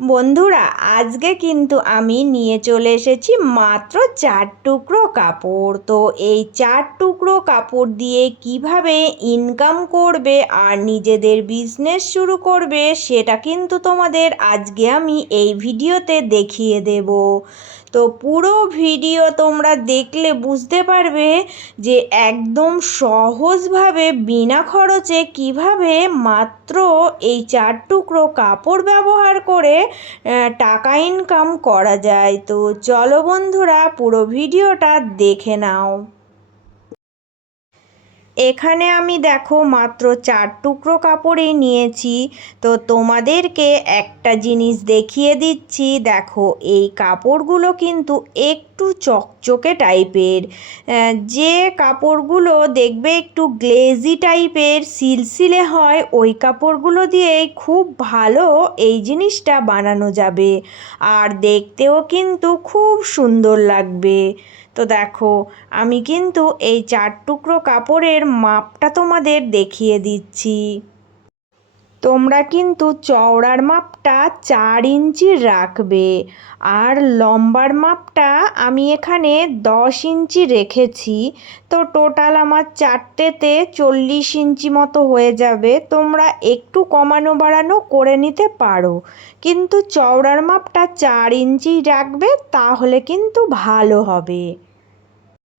বন্ধুরা, আজকে কিন্তু আমি নিয়ে চলে এসেছি মাত্র 4 টুকরো কাপড়। তো এই 4 টুকরো কাপড় দিয়ে কিভাবে ইনকাম করবে আর নিজেদের বিজনেস শুরু করবে সেটা কিন্তু তোমাদের আজকে আমি এই ভিডিওতে দেখিয়ে দেব। তো পুরো ভিডিও তোমরা দেখলে বুঝতে পারবে যে একদম সহজভাবে বিনা খরচে কিভাবে মাত্র এই 4 টুকরো কাপড় ব্যবহার করে টাকা ইনকাম করা যায়। তো চলো বন্ধুরা, পুরো ভিডিওটা দেখে নাও। এখানে আমি দেখো মাত্র 4 টুকরো কাপড়ই নিয়েছি। তো তোমাদেরকে একটা জিনিস দেখিয়ে দিচ্ছি, দেখো এই কাপড়গুলো কিন্তু একটু চকচকে টাইপের। যে কাপড়গুলো দেখবে একটু গ্লেজি টাইপের সিলসিলে হয়, ওই কাপড়গুলো দিয়েই খুব ভালো এই জিনিসটা বানানো যাবে আর দেখতেও কিন্তু খুব সুন্দর লাগবে। তো দেখো, আমি কিন্তু এই 4 টুকরো কাপড়ের মাপটা তোমাদের দেখিয়ে দিচ্ছি। তোমরা কিন্তু চওড়ার মাপটা 4 ইঞ্চি রাখবে আর লম্বার মাপটা আমি এখানে 10 ইঞ্চি রেখেছি। তো টোটাল আমার চারটেতে 40 ইঞ্চি মতো হয়ে যাবে। তোমরা একটু কমানো বাড়ানো করে নিতে পারো, কিন্তু চওড়ার মাপটা 4 ইঞ্চি রাখবে, তাহলে কিন্তু ভালো হবে।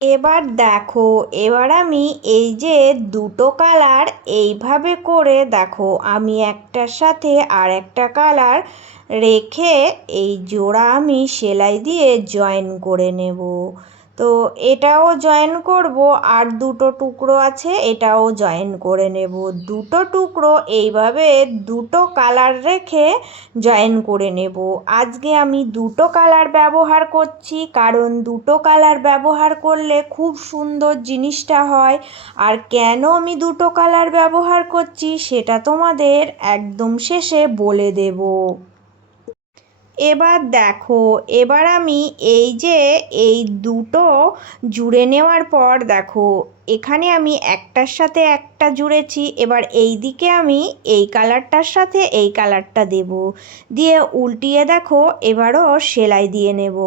এবার দেখো, এবার আমি এই যে দুটো কালার এইভাবে করে দেখো, আমি একটার সাথে আর একটা কালার রেখে এই জোড়া আমি সেলাই দিয়ে জয়েন করে নেব। তো এটাও জয়েন করব, আর দুটো টুকরো আছে এটাও জয়েন করে নেব। দুটো টুকরো এইভাবে দুটো কালার রেখে জয়েন করে নেব। আজকে আমি দুটো কালার ব্যবহার করছি, কারণ দুটো কালার ব্যবহার করলে খুব সুন্দর জিনিসটা হয়। আর কেন আমি দুটো কালার ব্যবহার করছি সেটা তোমাদের একদম শেষে বলে দেব। এবার দেখো, এবার আমি এই যে এই দুটো জুড়ে নেওয়ার পর দেখো, এখানে আমি একটার সাথে একটা জুড়েছি। এবার এই দিকে আমি এই কালারটার সাথে এই কালারটা দেব, দিয়ে উল্টিয়ে দেখো এবারও সেলাই দিয়ে নেব।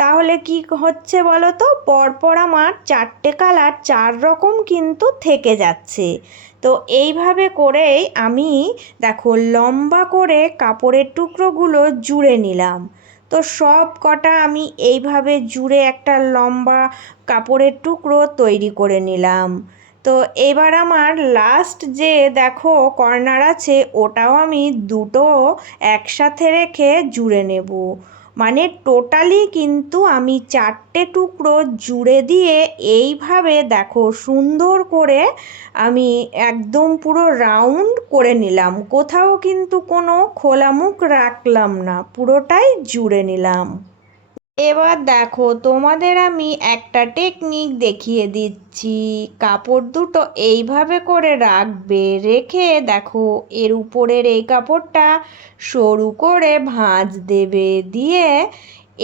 তাহলে কি হচ্ছে বলো তো, পরপর আমার 4টে কালার 4 রকম কিন্তু থেকে যাচ্ছে। তো এইভাবে করেই আমি দেখো লম্বা করে কাপড়ের টুকরোগুলো জুড়ে নিলাম। তো সব কটা আমি এইভাবে জুড়ে একটা লম্বা কাপড়ের টুকরো তৈরি করে নিলাম। তো এবার আমার লাস্ট যে দেখো কর্নার আছে, ওটাও আমি দুটো একসাথে রেখে জুড়ে নেব। মানে টোটালি কিন্তু আমি 4টে টুকরো জুড়ে দিয়ে এইভাবে দেখো সুন্দর করে আমি একদম পুরো রাউন্ড করে নিলাম। কোথাও কিন্তু কোনো খোলা মুখ রাখলাম না, পুরোটাই জুড়ে নিলাম। এবার দেখো, তোমাদের আমি একটা টেকনিক দেখিয়ে দিচ্ছি। কাপড় দুটো এইভাবে করে রাখবে, রেখে দেখো এর উপরের এই কাপড়টা সরু করে ভাঁজ দেবে, দিয়ে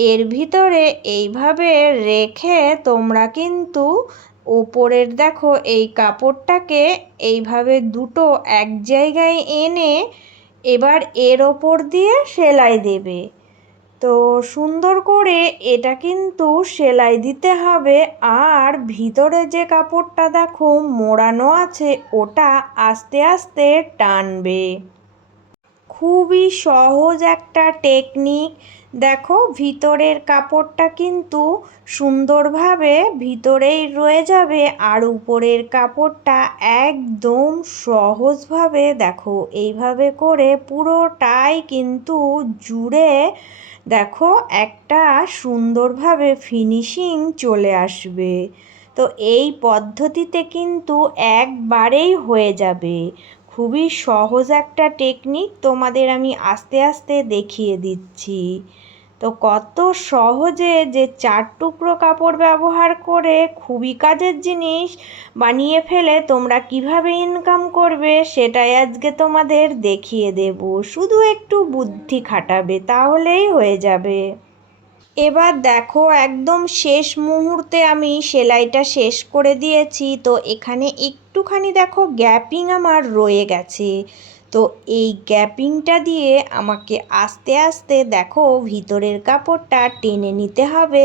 এর ভিতরে এইভাবে রেখে তোমরা কিন্তু ওপরের দেখো এই কাপড়টাকে এইভাবে দুটো এক জায়গায় এনে এবার এর ওপর দিয়ে সেলাই দেবে। তো সুন্দর করে এটা কিন্তু সেলাই দিতে হবে, আর ভিতরে যে কাপড়টা দেখো মোড়ানো আছে ওটা আস্তে আস্তে টানবে। খুবই সহজ একটা টেকনিক। দেখো ভিতরের কাপড়টা কিন্তু সুন্দরভাবে ভিতরেই রয়ে যাবে, আর উপরের কাপড়টা একদম সহজভাবে দেখো এইভাবে করে পুরোটাই কিন্তু জুড়ে দেখো একটা সুন্দরভাবে ফিনিশিং চলে আসবে। তো এই পদ্ধতিতে কিন্তু একবারেই হয়ে যাবে। খুবই সহজ একটা টেকনিক, তোমাদের আমি আস্তে আস্তে দেখিয়ে দিচ্ছি। তো কত সহজে যে 4 টুকরো কাপড় ব্যবহার করে খুবই কাজের জিনিস বানিয়ে ফেলে তোমরা কিভাবে ইনকাম করবে সেটাই আজকে তোমাদের দেখিয়ে দেব। শুধু একটু বুদ্ধি খাটাবে, তাহলেই হয়ে যাবে। এবার দেখো একদম শেষ মুহূর্তে আমি সেলাইটা শেষ করে দিয়েছি। তো এখানে একটুখানি দেখো গ্যাপিং আমার রয়ে গেছে। তো তো এই গ্যাপিংটা দিয়ে আমাকে আস্তে আস্তে দেখো ভিতরের কাপড়টা টেনে নিতে হবে,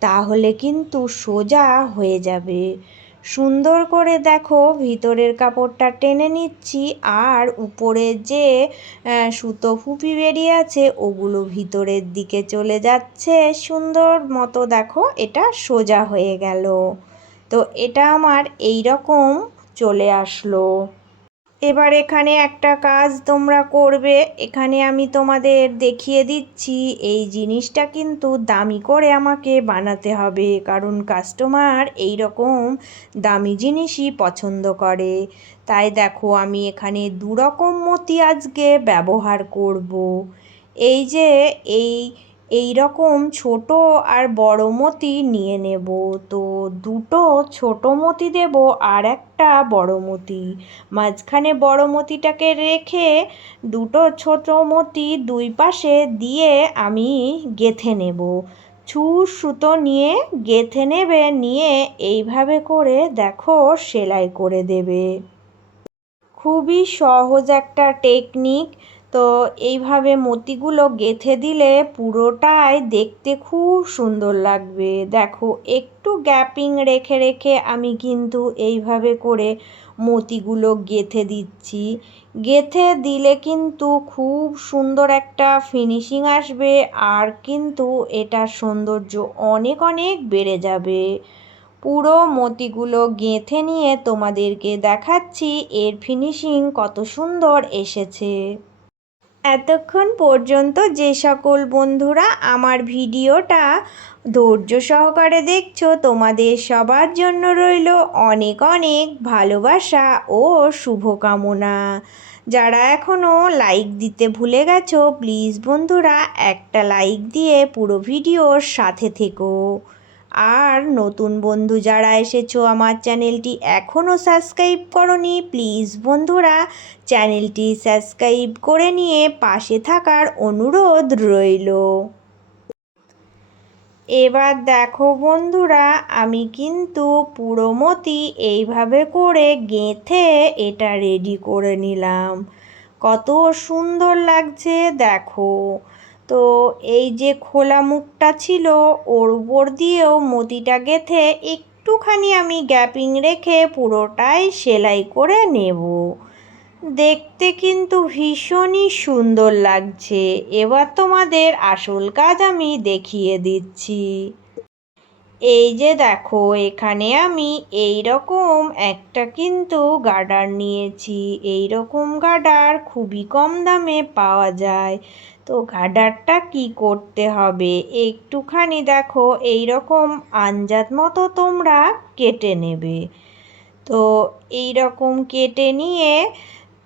তাহলে কিন্তু সোজা হয়ে যাবে। সুন্দর করে দেখো ভিতরের কাপড়টা টেনে নিচ্ছি, আর উপরে যে সুতো ফুপি বেরিয়ে আছে ওগুলো ভিতরের দিকে চলে যাচ্ছে। সুন্দর মতো দেখো এটা সোজা হয়ে গেল। তো এটা আমার এই রকম চলে আসলো। এবার এখানে একটা কাজ তোমরা করবে, এখানে আমি তোমাদের দেখিয়ে দিচ্ছি। এই জিনিসটা কিন্তু দামি করে আমাকে বানাতে হবে, কারণ কাস্টমার এই রকম দামি জিনিসই পছন্দ করে। তাই দেখো আমি এখানে 2 রকম মতি আজকে ব্যবহার করব। এই যে এই রকম ছোট আর বড় মতি নিয়ে নেব। তো 2টো ছোট মতি দেব আর একটা বড় মতি। মাঝখানে বড় মতিটাকে রেখে 2টো ছোট মতি 2 পাশে দিয়ে আমি গেঁথে নেব। ছুঁচ সুতো নিয়ে গেঁথে নেবে, নিয়ে এইভাবে করে দেখো সেলাই করে দেবে। খুবই সহজ একটা টেকনিক। তো এইভাবে মতিগুলো গেঁথে দিলে পুরোটাই দেখতে খুব সুন্দর লাগবে। দেখো একটু গ্যাপিং রেখে রেখে আমি কিন্তু এইভাবে করে মতিগুলো গেঁথে দিচ্ছি। গেঁথে দিলে কিন্তু খুব সুন্দর একটা ফিনিশিং আসবে, আর কিন্তু এটার সৌন্দর্য অনেক অনেক বেড়ে যাবে। পুরো মতিগুলো গেঁথে নিয়ে তোমাদেরকে দেখাচ্ছি এর ফিনিশিং কত সুন্দর এসেছে। এতক্ষণ পর্যন্ত যে সকল বন্ধুরা আমার ভিডিওটা ধৈর্য সহকারে দেখছো, তোমাদের সবার জন্য রইল অনেক অনেক ভালোবাসা ও শুভকামনা। যারা এখনও লাইক দিতে ভুলে গেছো, প্লিজ বন্ধুরা একটা লাইক দিয়ে পুরো ভিডিওর সাথে থেকো। আর নতুন বন্ধু যারা এসেছো আমার চ্যানেলটি এখনও সাবস্ক্রাইব করনি, প্লিজ বন্ধুরা চ্যানেলটি সাবস্ক্রাইব করে নিয়ে পাশে থাকার অনুরোধ রইল। এবার দেখো বন্ধুরা, আমি কিন্তু পুরো মতি এইভাবে করে গেঁথে এটা রেডি করে নিলাম। কত সুন্দর লাগছে দেখো। তো এই যে খোলা মুখটা ছিল ওর উপর দিয়েও মতিটা গেঁথে একটুখানি আমি গ্যাপিং রেখে পুরোটাই সেলাই করে নেব। দেখতে কিন্তু ভীষণই সুন্দর লাগছে। এবার তোমাদের আসল কাজ আমি দেখিয়ে দিচ্ছি। এই যে দেখো এখানে আমি এই রকম একটা কিন্তু গার্ডার নিয়েছি। এই রকম গার্ডার খুবই কম দামে পাওয়া যায়। তো গার্ডারটা কি করতে হবে, একটুখানি দেখো এই রকম আঞ্জাত মতো তোমরা কেটে নেবে। তো এই রকম কেটে নিয়ে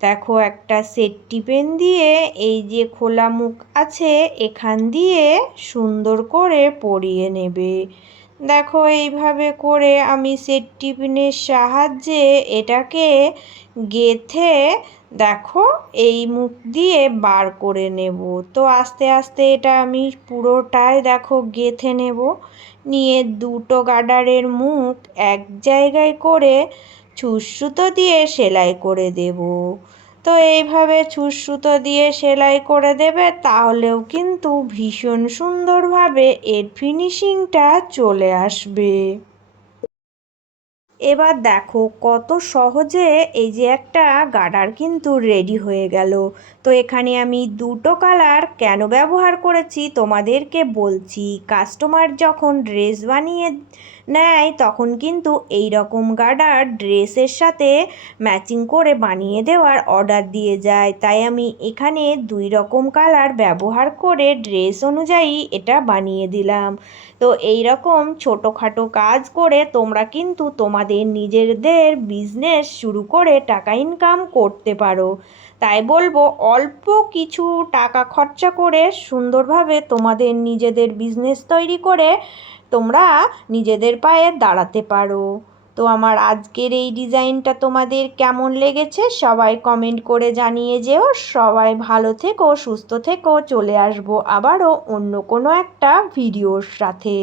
দেখো একটা সেফটি পিন দিয়ে এই যে খোলা মুখ আছে এখান দিয়ে সুন্দর করে পরিয়ে নেবে। দেখো এইভাবে করে আমি সেফটি পিনের সাহায্যে এটাকে গেঁথে দেখো এই মুখ দিয়ে বার করে নেব। তো আস্তে আস্তে এটা আমি পুরোটাই দেখো গেঁথে নেব। নিয়ে 2টো গার্ডারের মুখ এক জায়গায় করে ছুঁচ সুতো দিয়ে সেলাই করে দেব। তো এইভাবে ছুঁচ সুতো দিয়ে সেলাই করে দেবে, তাহলেও কিন্তু ভীষণ সুন্দরভাবে এর ফিনিশিংটা চলে আসবে। এবার দেখো কত সহজে এই যে একটা গার্ডার কিন্তু রেডি হয়ে গেল। তো এখানে আমি 2টো কালার কেন ব্যবহার করেছি তোমাদেরকে বলছি। কাস্টমার যখন ড্রেস বানিয়ে নেয় তখন কিন্তু এই রকম গার্ডার ড্রেসের সাথে ম্যাচিং করে বানিয়ে দেওয়ার অর্ডার দিয়ে যায়। তাই আমি এখানে 2 রকম কালার ব্যবহার করে ড্রেস অনুযায়ী এটা বানিয়ে দিলাম। তো এই রকম ছোটোখাটো কাজ করে তোমরা কিন্তু তোমাদের নিজেদের বিজনেস শুরু করে টাকা ইনকাম করতে পারো। তাই বলবো অল্প কিছু টাকা খরচা করে সুন্দরভাবে তোমাদের নিজেদের বিজনেস তৈরি করে তোমরা নিজেদের পায়ে দাঁড়াতে পারো। তো আমার আজকের এই ডিজাইনটা তোমাদের কেমন লেগেছে সবাই কমেন্ট করে জানিয়ে যেও। সবাই ভালো থেকো, সুস্থ থেকো। চলে আসবো আবারও অন্য কোনো একটা ভিডিওর সাথে।